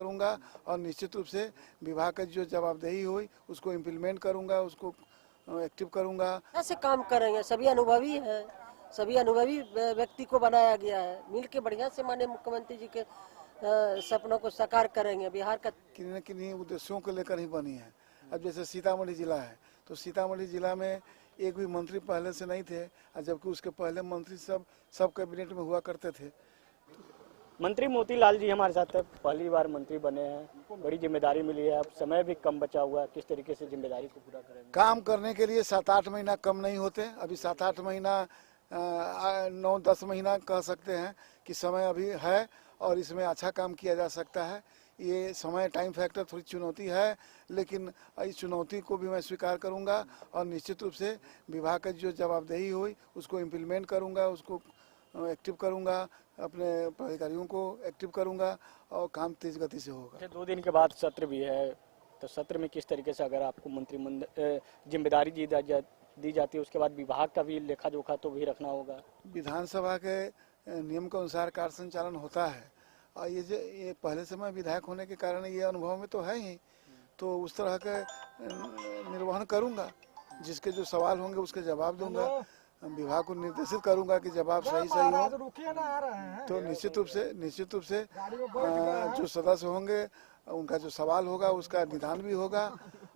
करूंगा और निश्चित रूप से विभाग का जो जवाबदेही हुई उसको इम्प्लीमेंट करूंगा, उसको एक्टिव करूंगा। ऐसे काम करेंगे, सभी अनुभवी हैं, सभी अनुभवी व्यक्ति को बनाया गया है। मिल के बढ़िया से माननीय मुख्यमंत्री जी के सपनों को साकार करेंगे। बिहार का किन्हीं न किन्हीं उद्देश्यों को लेकर ही बनी है। अब जैसे सीतामढ़ी जिला है तो सीतामढ़ी जिला में एक भी मंत्री पहले से नहीं थे, जबकि उसके पहले मंत्री सब कैबिनेट में हुआ करते थे। मंत्री मोतीलाल जी हमारे साथ पहली बार मंत्री बने हैं, बड़ी जिम्मेदारी मिली है, अब समय भी कम बचा हुआ है, किस तरीके से जिम्मेदारी को पूरा करेंगे? काम करने के लिए 7-8 महीना कम नहीं होते। अभी 7-8 महीना 9-10 महीना कह सकते हैं कि समय अभी है और इसमें अच्छा काम किया जा सकता है। ये समय टाइम फैक्टर थोड़ी चुनौती है, लेकिन इस चुनौती को भी मैं स्वीकार करूंगा और निश्चित रूप से विभाग का जो जवाबदेही हुई उसको इम्प्लीमेंट करूंगा, उसको एक्टिव करूंगा, अपने अधिकारियों को एक्टिव करूंगा और काम तेज गति से होगा। 2 दिन के बाद सत्र भी है, तो सत्र में किस तरीके से अगर आपको मंत्रिमंडल जिम्मेदारी दी जाती है, उसके बाद विभाग का भी लेखा जोखा तो भी रखना होगा? विधानसभा के नियम के अनुसार कार्य संचालन होता है और ये पहले से मैं विधायक होने के कारण ये अनुभव में तो है ही, तो उस तरह के निर्वहन करूंगा। जिसके जो सवाल होंगे उसके जवाब दूंगा, विभाग को निर्देशित करूंगा कि जवाब सही हो। तो निश्चित रूप से जो सदस्य होंगे उनका जो सवाल होगा उसका निदान भी होगा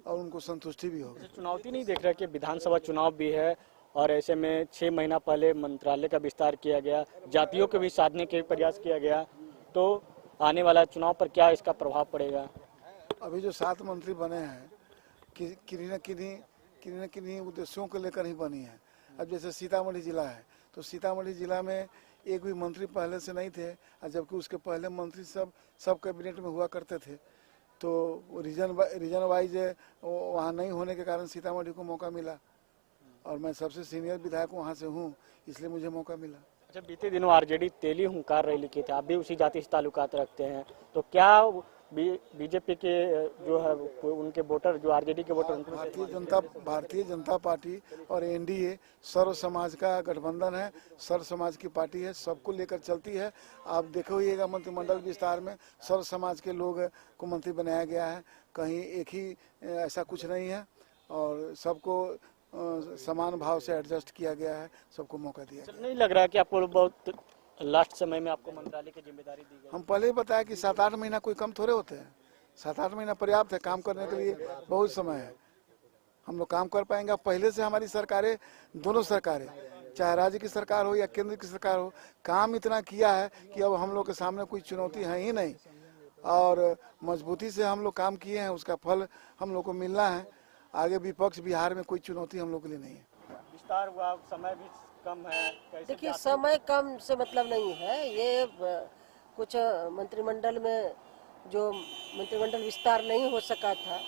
और उनको संतुष्टि भी होगी। चुनौती नहीं देख रहे कि विधानसभा चुनाव भी है और ऐसे में 6 महीना पहले मंत्रालय का विस्तार किया गया, जातियों को भी साधने के प्रयास किया गया, तो आने वाला चुनाव पर क्या इसका प्रभाव पड़ेगा? अभी जो 7 मंत्री बने हैं किन्हीं न किन्हीं उद्देश्यों को लेकर ही बनी है। अब जैसे सीतामढ़ी जिला है तो सीतामढ़ी जिला में एक भी मंत्री पहले से नहीं थे, जबकि उसके पहले मंत्री सब कैबिनेट में हुआ करते थे। तो रीजन वाइज वहाँ नहीं होने के कारण सीतामढ़ी को मौका मिला और मैं सबसे सीनियर विधायक वहाँ से हूँ, इसलिए मुझे मौका मिला। अच्छा, बीते दिनों आरजेडी तेली हुंकार रैली की थी, आप भी उसी जाति से ताल्लुकात रखते हैं, तो क्या बीजेपी के जो है उनके वोटर, जो आरजेडी के वोटर, भारतीय जनता पार्टी और एनडीए सर्व समाज का गठबंधन है, सर्व समाज की पार्टी है, सबको लेकर चलती है। आप देखोइएगा मंत्रिमंडल विस्तार में सर्व समाज के लोग को मंत्री बनाया गया है, कहीं एक ही ऐसा कुछ नहीं है और सबको समान भाव से एडजस्ट किया गया है, सबको मौका दिया गया। नहीं लग रहा है कि आपको बहुत लास्ट समय में आपको मंत्रालय की जिम्मेदारी दी गई? हम पहले ही बताया कि 7-8 महीना कोई कम थोड़े होते हैं, 7-8 महीना पर्याप्त है काम करने के लिए, बहुत समय है, हम लोग काम कर पाएंगे। पहले से हमारी सरकारें, दोनों सरकारें, चाहे राज्य की सरकार हो या केंद्र की सरकार हो, काम इतना किया है कि अब हम लोग के सामने कोई चुनौती है ही नहीं और मजबूती से हम लोग काम किए हैं, उसका फल हम लोग को मिलना है। आगे विपक्ष बिहार में कोई चुनौती हम लोग के लिए नहीं है। विस्तार हुआ, समय भी कम है। देखिए, समय कम से मतलब नहीं है, ये कुछ मंत्रिमंडल में जो मंत्रिमंडल विस्तार नहीं हो सका था,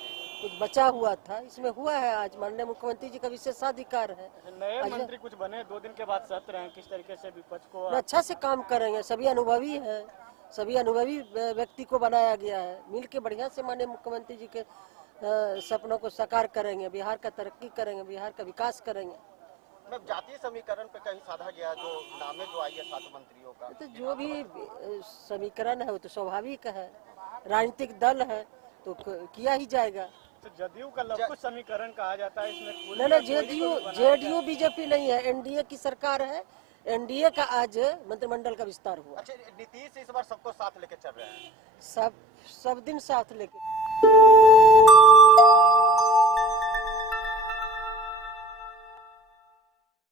कुछ बचा हुआ था, इसमें हुआ है। आज माननीय मुख्यमंत्री जी का विशेषाधिकार है। नए मंत्री कुछ बने, 2 दिन के बाद सत्र हैं, किस तरीके से विपक्ष को अच्छा से काम करेंगे, सभी अनुभवी हैं, सभी अनुभवी व्यक्ति को बनाया गया है। मिल के बढ़िया से माननीय मुख्यमंत्री जी के सपनों को साकार करेंगे, बिहार का तरक्की करेंगे, बिहार का विकास करेंगे। जातीय समीकरण पे कहीं साधा गया जो नामे जो आई है 7 मंत्रियों का, तो जो भी समीकरण है वो तो स्वाभाविक है, राजनीतिक दल है तो किया ही जाएगा। तो जदयू का लघु समीकरण कहा जाता है, इसमें नहीं, जेडीयू बीजेपी नहीं है, एनडीए की सरकार है, एनडीए का आज मंत्रिमंडल का विस्तार हुआ। अच्छा, नीतीश इस बार सबको साथ लेके चल रहे हैं? सब दिन साथ लेके